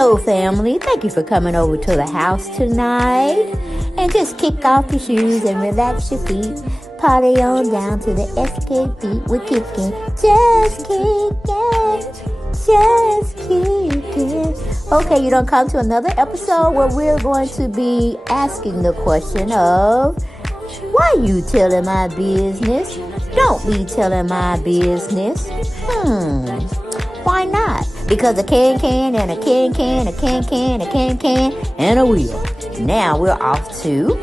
Hello, family. Thank you for coming over to the house tonight. And just kick off your shoes and relax your feet. Party on down to the SK beat. We're kicking, just kicking, just kicking. Okay, you don't come to another episode where we're going to be asking the question of, why you telling my business? Don't be telling my business. Why not? Because a can and a can, a can, a can, and a wheel. Now we're off to...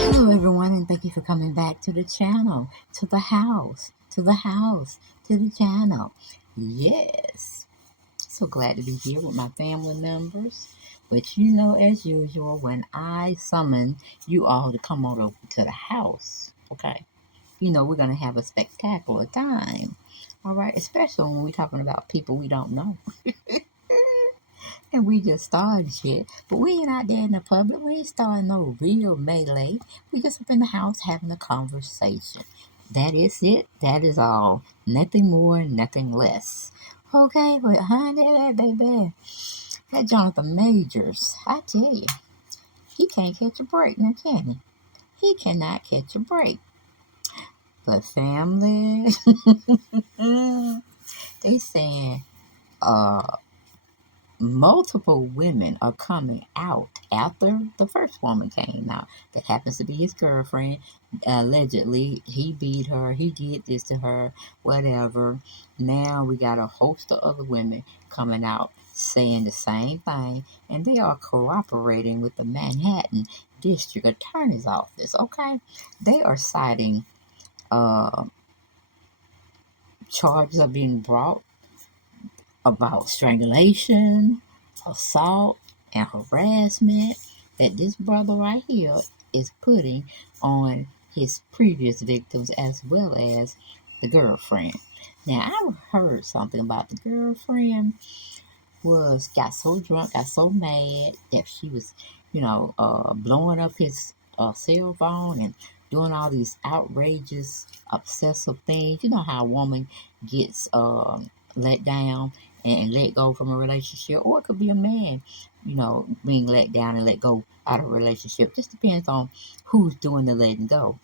Hello everyone, and thank you for coming back to the channel, to the house, to the channel. Yes. So glad to be here with my family members. But you know, as usual, when I summon you all to come on over to the house, okay, you know, we're going to have a spectacular time. All right, especially when we're talking about people we don't know. And we just started shit. But we ain't out there in the public. We ain't starting no real melee. We just up in the house having a conversation. That is it. That is all. Nothing more, nothing less. Okay, but honey, baby, that Jonathan Majors, I tell you, he can't catch a break now, can he? He cannot catch a break. But family, they saying multiple women are coming out after the first woman came out. That happens to be his girlfriend. Allegedly, he beat her. He did this to her, whatever. Now we got a host of other women coming out saying the same thing. And they are cooperating with the Manhattan District Attorney's Office, okay? They are citing charges are being brought about strangulation, assault, and harassment that this brother right here is putting on his previous victims as well as the girlfriend. Now, I heard something about the girlfriend got so drunk, got so mad that she was, blowing up his cell phone and doing all these outrageous, obsessive things. You know how a woman gets let down and let go from a relationship, or it could be a man, being let down and let go out of a relationship. Just depends on who's doing the letting go.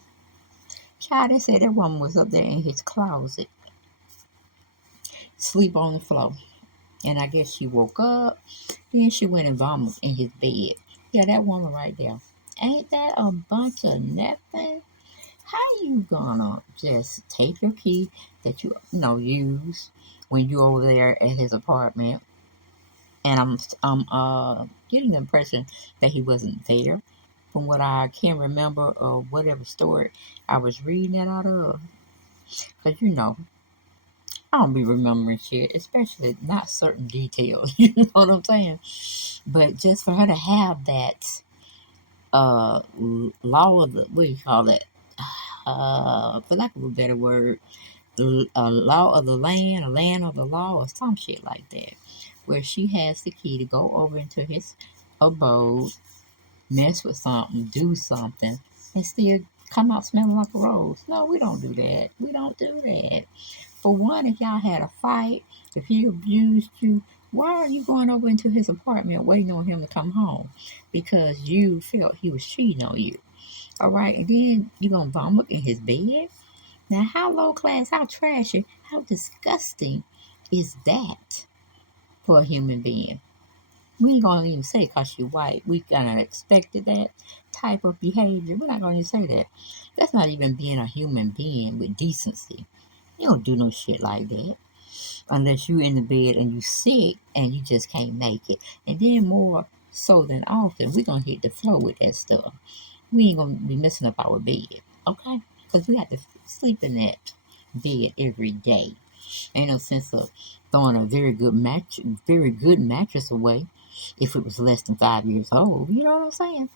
Child, they said that woman was up there in his closet, sleep on the floor. And I guess she woke up, then she went and vomited in his bed. Yeah, that woman right there. Ain't that a bunch of nothing? How you gonna just take your key that you use when you're over there at his apartment? And I'm getting the impression that he wasn't there, from what I can remember of whatever story I was reading that out of. Because I don't be remembering shit, especially not certain details. You know what I'm saying? But just for her to have that law of the, what do you call it? For lack of a better word, a law of the land, a land of the law, or some shit like that, where she has the key to go over into his abode, mess with something, do something, and still come out smelling like a rose. No, we don't do that. We don't do that. For one, if y'all had a fight, if he abused you, why are you going over into his apartment waiting on him to come home? Because you felt he was cheating on you. All right, and then you're going to vomit in his bed? Now, how low class, how trashy, how disgusting is that for a human being? We ain't going to even say because you're white. We kind of expected that type of behavior. We're not going to say that. That's not even being a human being with decency. You don't do no shit like that unless you in the bed and you sick and you just can't make it. And then more so than often, we're going to hit the floor with that stuff. We ain't going to be messing up our bed, okay? Because we have to sleep in that bed every day. Ain't no sense of throwing a very good mattress away if it was less than 5 years old. You know what I'm saying?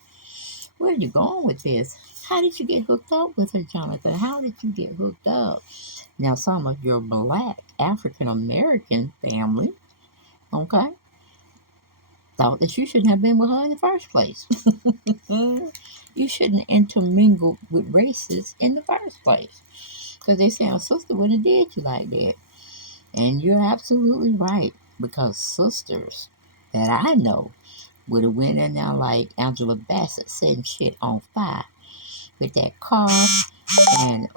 Where are you going with this? How did you get hooked up with her, Jonathan? How did you get hooked up? Now, some of your black African American family, okay, thought that you shouldn't have been with her in the first place. You shouldn't intermingle with races in the first place. Because they say a sister wouldn't have did you like that. And you're absolutely right. Because sisters that I know would have went in there like Angela Bassett setting shit on fire with that car. And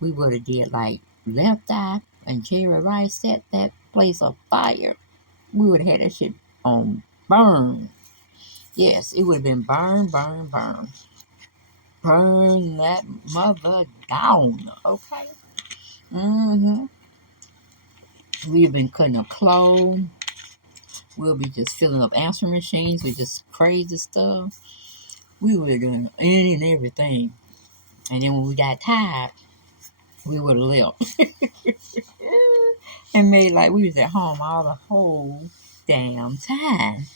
we would have did like Left Eye and Jerry Rice set that place on fire. We would have had that shit on burn. Yes, it would have been burn, burn, burn. Burn that mother down. Okay. Mm-hmm. We've been cutting up clothes. We'll be just filling up answering machines with just crazy stuff. We were doing any and everything. And then when we got tired, we would have left. And made like we was at home all the whole damn time.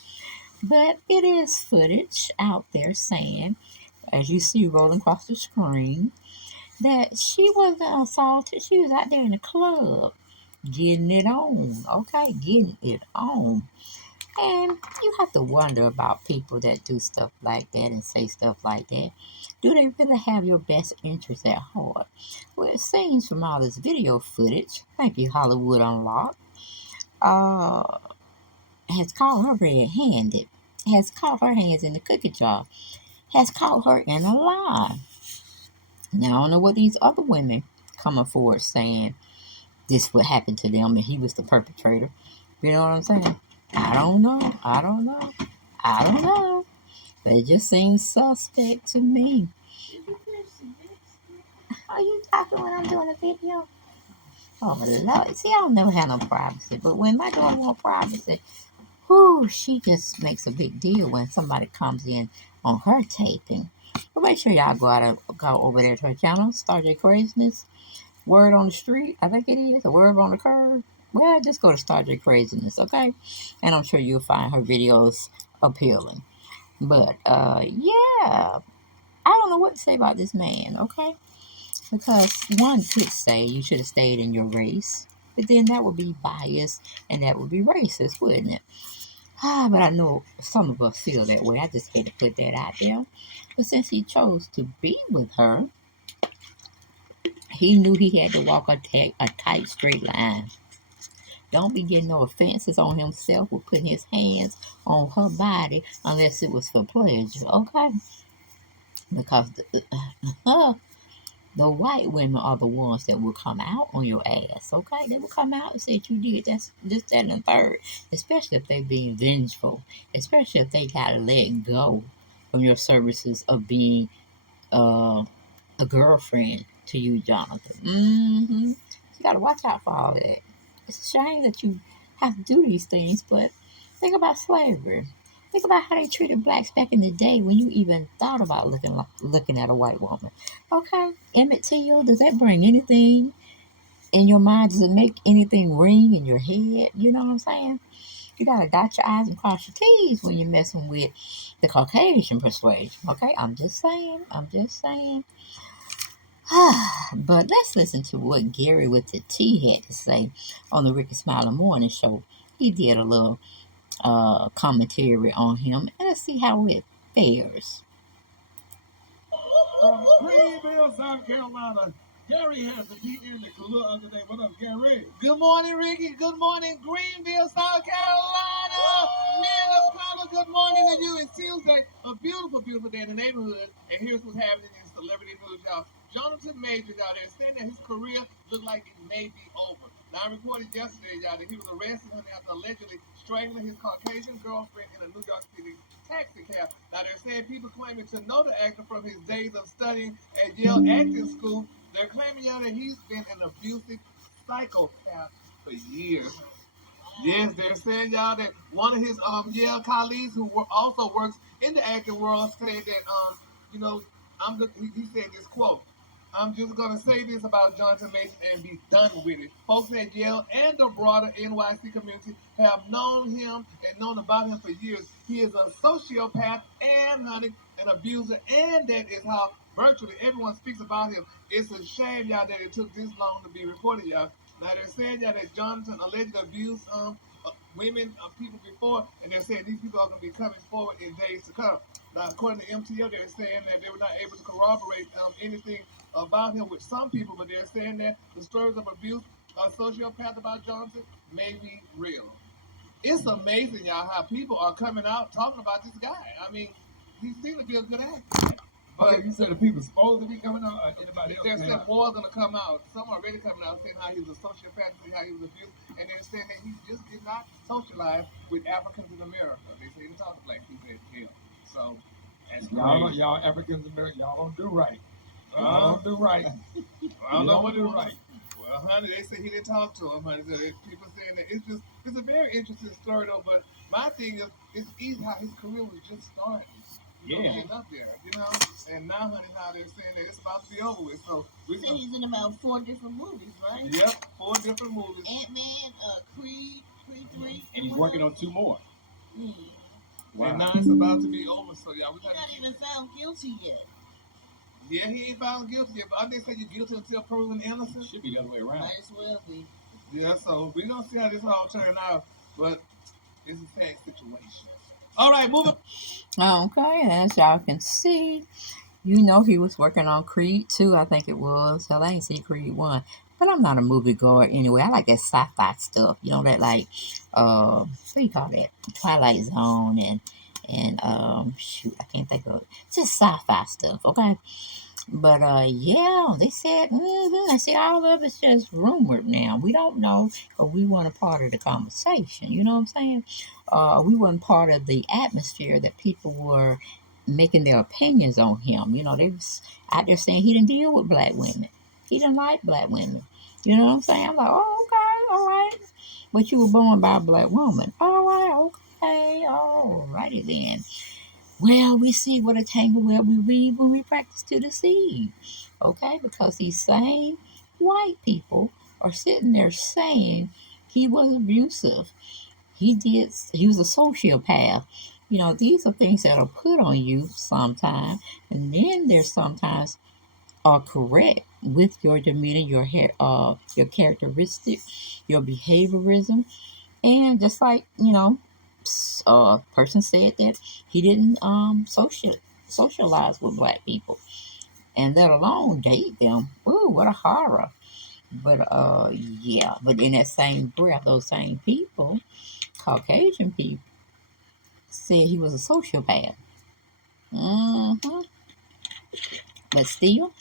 But it is footage out there saying, as you see rolling across the screen, that she wasn't assaulted. She was out there in the club getting it on. Okay, getting it on. And you have to wonder about people that do stuff like that and say stuff like that. Do they really have your best interest at heart? Well, it seems from all this video footage, thank you, Hollywood Unlocked, uh, has caught her red handed, has caught her hands in the cookie jar, has caught her in a lie. Now, I don't know what these other women coming forward saying this would happen to them and he was the perpetrator. You know what I'm saying? I don't know. I don't know. I don't know. But it just seems suspect to me. Are you talking when I'm doing a video? Oh, Lord. See, I don't never have no privacy. But when my daughter wants privacy, whoo, she just makes a big deal when somebody comes in on her taping. But make sure y'all go over there to her channel, Star J Craziness. Word on the street, I think it is. A word on the curb. Well, just go to Star J Craziness, okay? And I'm sure you'll find her videos appealing. But yeah, I don't know what to say about this man, okay? Because one could say you should have stayed in your race, but then that would be biased and that would be racist, wouldn't it? But I know some of us feel that way. I just had to put that out there. But since he chose to be with her, he knew he had to walk a tight, straight line. Don't be getting no offenses on himself with putting his hands on her body unless it was for pleasure, okay? Because the white women are the ones that will come out on your ass, okay? They will come out and say you did that's this, that, and the third. Especially if they being vengeful. Especially if they gotta let go from your services of being uh, a girlfriend to you, Jonathan. Mm-hmm. You gotta watch out for all that. It's a shame that you have to do these things, but think about slavery. Think about how they treated blacks back in the day when you even thought about looking at a white woman. Okay, Emmett Till, does that bring anything in your mind? Does it make anything ring in your head? You know what I'm saying? You gotta dot your I's and cross your T's when you're messing with the Caucasian persuasion. Okay, I'm just saying. I'm just saying. But let's listen to what Gary with the T had to say on the Ricky Smiley Morning Show. He did a little commentary on him, and let's see how it fares. From Greenville, South Carolina, Gary has to be in the club of the day. What up, Gary? Good morning, Ricky. Good morning, Greenville, South Carolina. Men of color, good morning to you. It's Tuesday, a beautiful, beautiful day in the neighborhood. And here's what's happening in celebrity news, y'all. Jonathan Majors out there saying that his career looked like it may be over. Now, I reported yesterday, y'all, that he was arrested after allegedly strangling his Caucasian girlfriend in a New York City taxi cab. Now, they're saying people claiming to know the actor from his days of studying at Yale Acting School. They're claiming, y'all, that he's been an abusive psychopath for years. Yes, they're saying, y'all, that one of his Yale colleagues who also works in the acting world said that you know, he said this quote. I'm just gonna say this about Jonathan Mason and be done with it. Folks at Yale and the broader NYC community have known him and known about him for years. He is a sociopath and honey, an abuser, and that is how virtually everyone speaks about him. It's a shame, y'all, that it took this long to be reported, y'all. Now they're saying, y'all, that Jonathan allegedly abused women, people before, and they're saying these people are going to be coming forward in days to come. Now, according to MTO, they're saying that they were not able to corroborate anything about him with some people, but they're saying that the stories of abuse or sociopath about Johnson may be real. It's amazing, y'all, how people are coming out talking about this guy. I mean, he seemed to be a good actor. But Okay, you said the people supposed to be coming out. Anybody else? they're saying more going to come out. Some are already coming out saying how he was a sociopath, saying how he was abused, and they're saying that he just did not socialize with Africans in America. They say he talked to black people at hell. So that's y'all Africans American, y'all don't do right. Y'all don't do right. I don't know what to do right. Well, honey, they say he didn't talk to him, honey. So people saying that it's a very interesting story though. But my thing is, it's easy how his career was just starting. Getting up there, and now, honey, now they're saying that it's about to be over with. So we say he's in about 4 different movies, right? Yep, 4 different movies. Ant-Man, Creed 3, and he's working on 2 more. Wow. And now it's about to be over. So y'all, he's not even found guilty yet. Yeah, he ain't found guilty yet, but I didn't say you're guilty until proven innocent. Should be the other way around. Might as well be. Yeah, so we're gonna see how this all turn out, but it's a sad situation. All right, moving. Okay, as y'all can see, you know he was working on Creed 2, I think it was. Hell, I ain't see Creed 1. But I'm not a movie goer anyway. I like that sci-fi stuff. You know, that like, what do you call that? Twilight Zone and shoot, I can't think of it. Just sci-fi stuff, okay? But yeah, they said, I see all of it's just rumored now. We don't know, but we weren't a part of the conversation. You know what I'm saying? We weren't part of the atmosphere that people were making their opinions on him. You know, they was out there saying he didn't deal with black women. He didn't like black women. You know what I'm saying? I'm like, oh, okay, all right. But you were born by a black woman. All right, okay, all righty then. Well, we see what a tangle web we weave when we practice to deceive. Okay? Because these same white people are sitting there saying he was abusive. He was a sociopath. You know, these are things that are put on you sometimes, and then there's sometimes are correct with your demeanor, your characteristic, your behaviorism, and just like, a person said that he didn't socialize with black people, and let alone date them. Ooh, what a horror! But yeah. But in that same breath, those same people, Caucasian people, said he was a sociopath. hmm But still,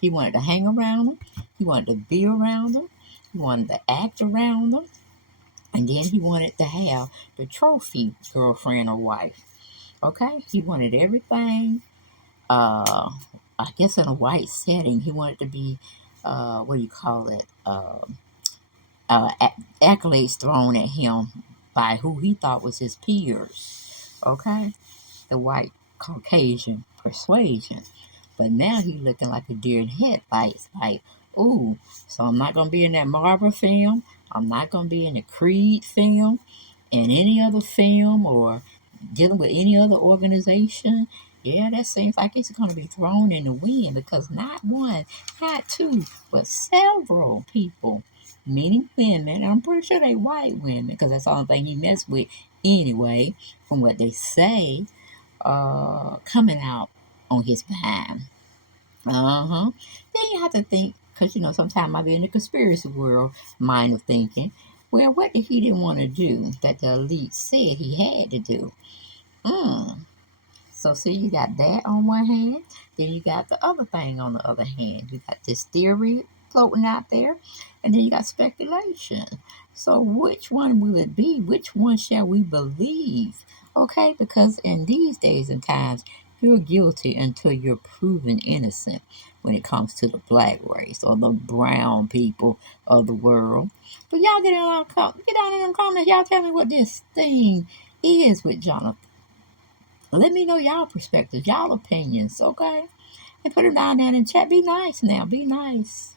he wanted to hang around them. He wanted to be around them. He wanted to act around them. And then he wanted to have the trophy girlfriend or wife. Okay? He wanted everything, I guess in a white setting. He wanted to be, what do you call it? Accolades thrown at him by who he thought was his peers. Okay? The white Caucasian persuasion. But now he looking like a deer in headlights. Like, ooh, so I'm not going to be in that Marvel film. I'm not going to be in the Creed film and any other film or dealing with any other organization. Yeah, that seems like it's going to be thrown in the wind because not one, not two, but several people, many women, and I'm pretty sure they white women because that's the only thing he messed with anyway, from what they say, coming out on his behind. Then you have to think, because sometimes I be in the conspiracy world mind of thinking, well, what if he didn't want to do that the elite said he had to do? Mm. So, see, you got that on one hand, then you got the other thing on the other hand. You got this theory floating out there, and then you got speculation. So, which one will it be? Which one shall we believe? Okay, because in these days and times, you're guilty until you're proven innocent when it comes to the black race or the brown people of the world. But y'all get down in them comments. Y'all tell me what this thing is with Jonathan. Let me know y'all perspectives, y'all opinions, okay? And put them down there in the chat. Be nice now. Be nice.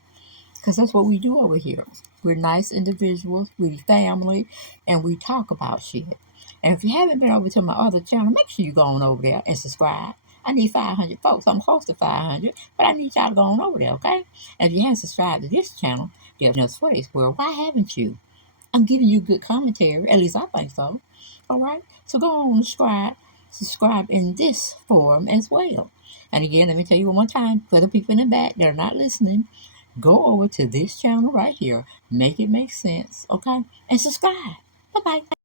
Because that's what we do over here. We're nice individuals. We family. And we talk about shit. And if you haven't been over to my other channel, make sure you go on over there and subscribe. I need 500 folks. I'm close to 500. But I need y'all to go on over there, okay? And if you haven't subscribed to this channel, there's no Sweaties World. Why haven't you? I'm giving you good commentary. At least I think so. All right? So go on and subscribe in this forum as well. And again, let me tell you one more time for the people in the back that are not listening, go over to this channel right here, make it make sense, okay? And subscribe. Bye bye.